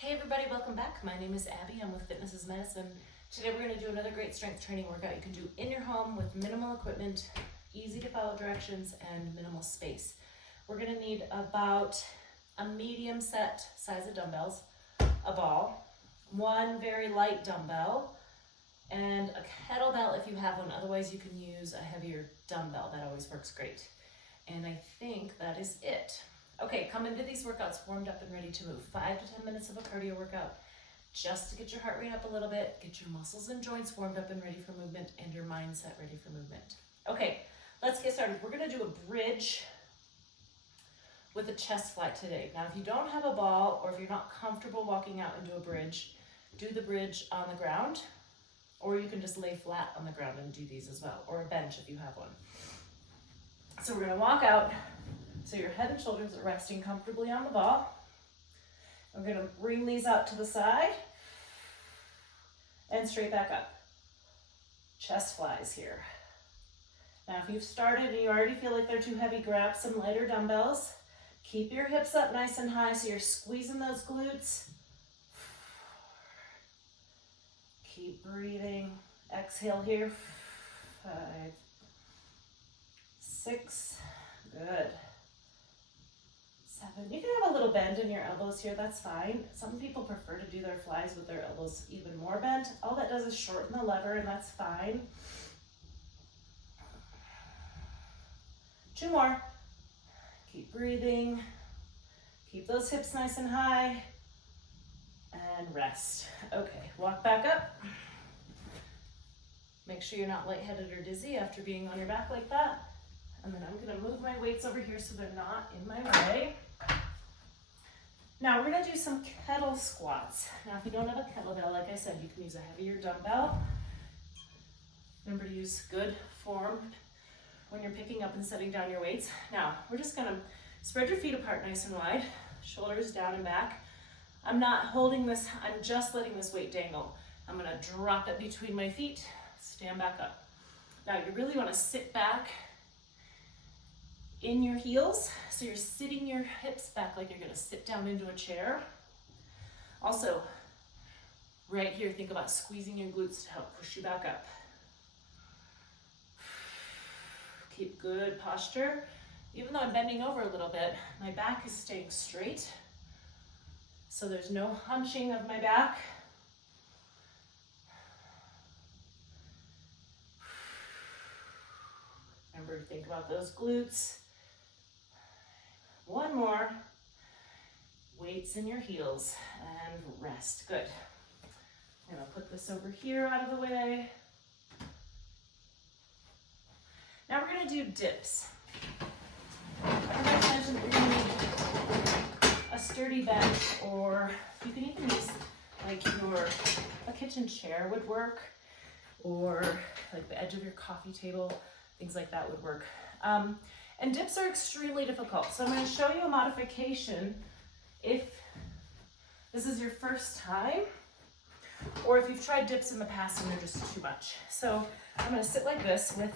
Hey everybody, welcome back. My name is Abby. I'm with Fitness is Medicine. Today we're going to do another great strength training workout you can do in your home with minimal equipment, easy to follow directions, and minimal space. We're going to need about a medium set size of dumbbells, a ball, one very light dumbbell, and a kettlebell if you have one. Otherwise you can use a heavier dumbbell. That always works great. And I think that is it. Okay, come into these workouts warmed up and ready to move. 5 to 10 minutes of a cardio workout just to get your heart rate up a little bit, get your muscles and joints warmed up and ready for movement, and your mindset ready for movement. Okay, let's get started. We're gonna do a bridge with a chest fly today. Now, if you don't have a ball or if you're not comfortable walking out into a bridge, do the bridge on the ground, or you can just lay flat on the ground and do these as well, or a bench if you have one. So we're gonna walk out. So your head and shoulders are resting comfortably on the ball. I'm going to bring these out to the side and straight back up. Chest flies here. Now if you've started and you already feel like they're too heavy, grab some lighter dumbbells. Keep your hips up nice and high so you're squeezing those glutes. Keep breathing. Exhale here. 5, 6, good. 7. You can have a little bend in your elbows here, that's fine. Some people prefer to do their flies with their elbows even more bent. All that does is shorten the lever, and that's fine. 2 more. Keep breathing. Keep those hips nice and high. And rest. Okay, walk back up. Make sure you're not lightheaded or dizzy after being on your back like that. And then I'm gonna move my weights over here so they're not in my way. Now we're gonna do some kettle squats. Now if you don't have a kettlebell, like I said, you can use a heavier dumbbell. Remember to use good form when you're picking up and setting down your weights. Now we're just gonna spread your feet apart nice and wide, shoulders down and back. I'm not holding this, I'm just letting this weight dangle. I'm gonna drop it between my feet, stand back up. Now you really wanna sit back in your heels, so you're sitting your hips back like you're gonna sit down into a chair. Also, right here, think about squeezing your glutes to help push you back up. Keep good posture. Even though I'm bending over a little bit, my back is staying straight, so there's no hunching of my back. Remember to think about those glutes. 1 more. Weights in your heels and rest. Good. I'm gonna put this over here out of the way. Now we're gonna do dips. I mentioned you're gonna need a sturdy bench, or you can even use like a kitchen chair would work, or like the edge of your coffee table, things like that would work. And dips are extremely difficult. So I'm going to show you a modification if this is your first time, or if you've tried dips in the past and they're just too much. So I'm going to sit like this with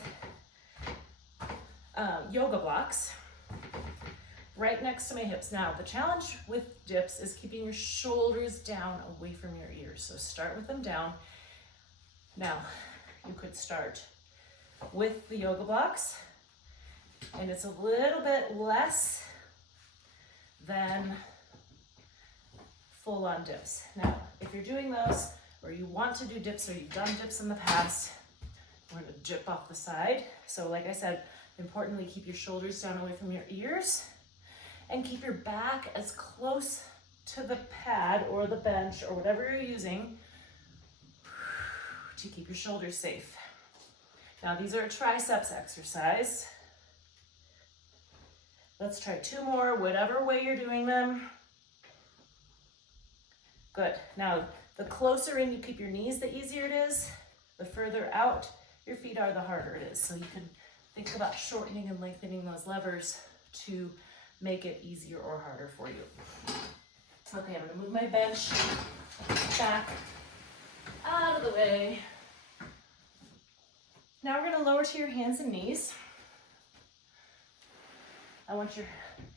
yoga blocks right next to my hips. Now the challenge with dips is keeping your shoulders down away from your ears. So start with them down. Now you could start with the yoga blocks, and it's a little bit less than full-on dips. Now, if you're doing those, or you want to do dips, or you've done dips in the past, we're gonna dip off the side. So like I said, importantly, keep your shoulders down away from your ears, and keep your back as close to the pad or the bench or whatever you're using to keep your shoulders safe. Now these are a triceps exercise. Let's try 2 more, whatever way you're doing them. Good. Now, the closer in you keep your knees, the easier it is. The further out your feet are, the harder it is. So you can think about shortening and lengthening those levers to make it easier or harder for you. Okay, I'm gonna move my bench back out of the way. Now we're gonna lower to your hands and knees. I want your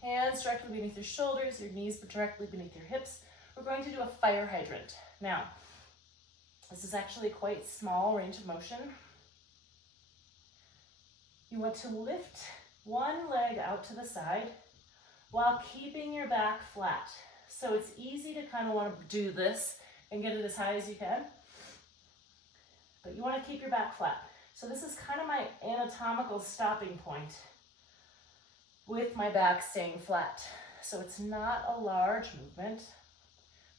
hands directly beneath your shoulders, your knees directly beneath your hips. we're going to do a fire hydrant. Now, this is actually quite small range of motion. You want to lift one leg out to the side while keeping your back flat. So it's easy to kind of want to do this and get it as high as you can, but you want to keep your back flat. So this is kind of my anatomical stopping point with my back staying flat. So it's not a large movement.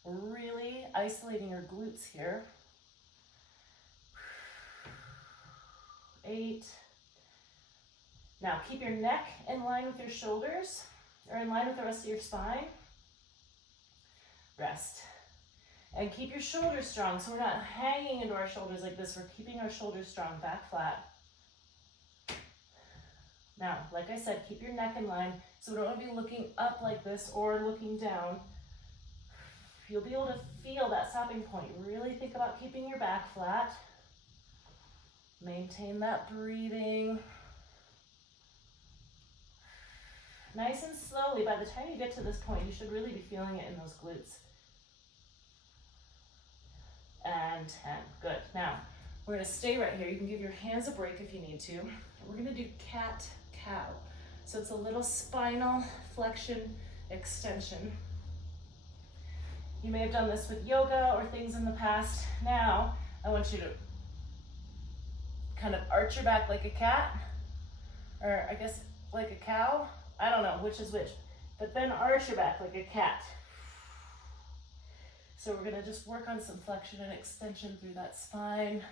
We're really isolating your glutes here. 8. Now keep your neck in line with your shoulders, or in line with the rest of your spine. Rest. And keep your shoulders strong, so we're not hanging into our shoulders like this. We're keeping our shoulders strong, back flat. Now, like I said, keep your neck in line, so we don't want to be looking up like this or looking down. You'll be able to feel that stopping point. Really think about keeping your back flat. Maintain that breathing. Nice and slowly, by the time you get to this point, you should really be feeling it in those glutes. And 10, good. Now, we're gonna stay right here. You can give your hands a break if you need to. We're gonna do cat-cow. So it's a little spinal flexion extension. You may have done this with yoga or things in the past. Now, I want you to kind of arch your back like a cat, or I guess like a cow. I don't know which is which, but then arch your back like a cat. So we're gonna just work on some flexion and extension through that spine.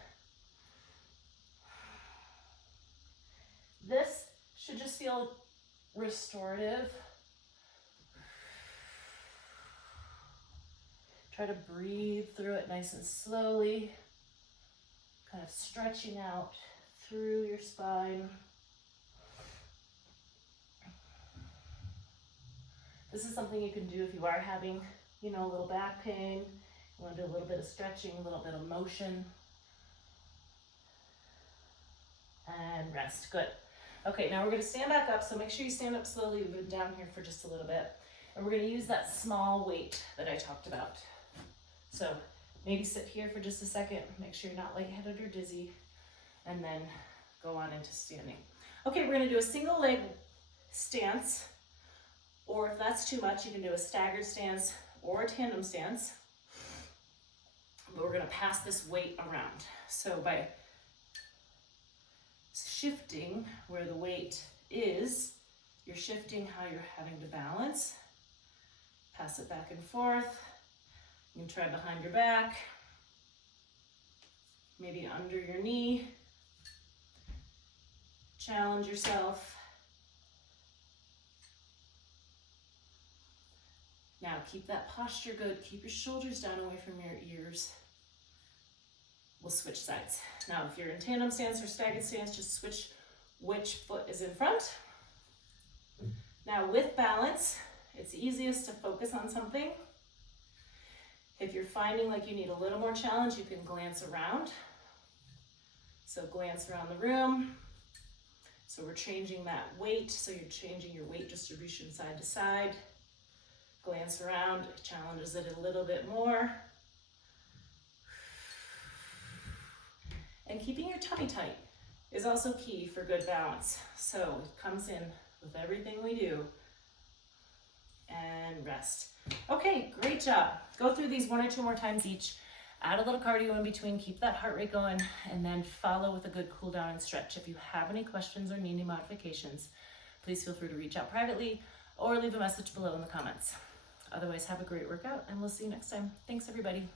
This should just feel restorative. Try to breathe through it nice and slowly, kind of stretching out through your spine. This is something you can do if you are having, a little back pain. You want to do a little bit of stretching, a little bit of motion. And rest, good. Okay, now we're gonna stand back up, so make sure you stand up slowly. We've been down here for just a little bit. And we're gonna use that small weight that I talked about. So maybe sit here for just a second, make sure you're not lightheaded or dizzy, and then go on into standing. Okay, we're gonna do a single leg stance, or if that's too much, you can do a staggered stance or a tandem stance. But we're gonna pass this weight around. So by shifting where the weight is, you're shifting how you're having to balance. Pass it back and forth. You can try behind your back, maybe under your knee. Challenge yourself. Now keep that posture good. Keep your shoulders down away from your ears. We'll switch sides. Now, if you're in tandem stance or staggered stance, just switch which foot is in front. Now, with balance, it's easiest to focus on something. If you're finding like you need a little more challenge, you can glance around. So glance around the room. So we're changing that weight. So you're changing your weight distribution side to side. Glance around, challenges it a little bit more. And keeping your tummy tight is also key for good balance. So it comes in with everything we do. And rest. Okay, great job. Go through these 1 or 2 more times each. Add a little cardio in between, keep that heart rate going, and then follow with a good cool down and stretch. If you have any questions or need any modifications, please feel free to reach out privately or leave a message below in the comments. Otherwise, have a great workout, and we'll see you next time. Thanks, everybody.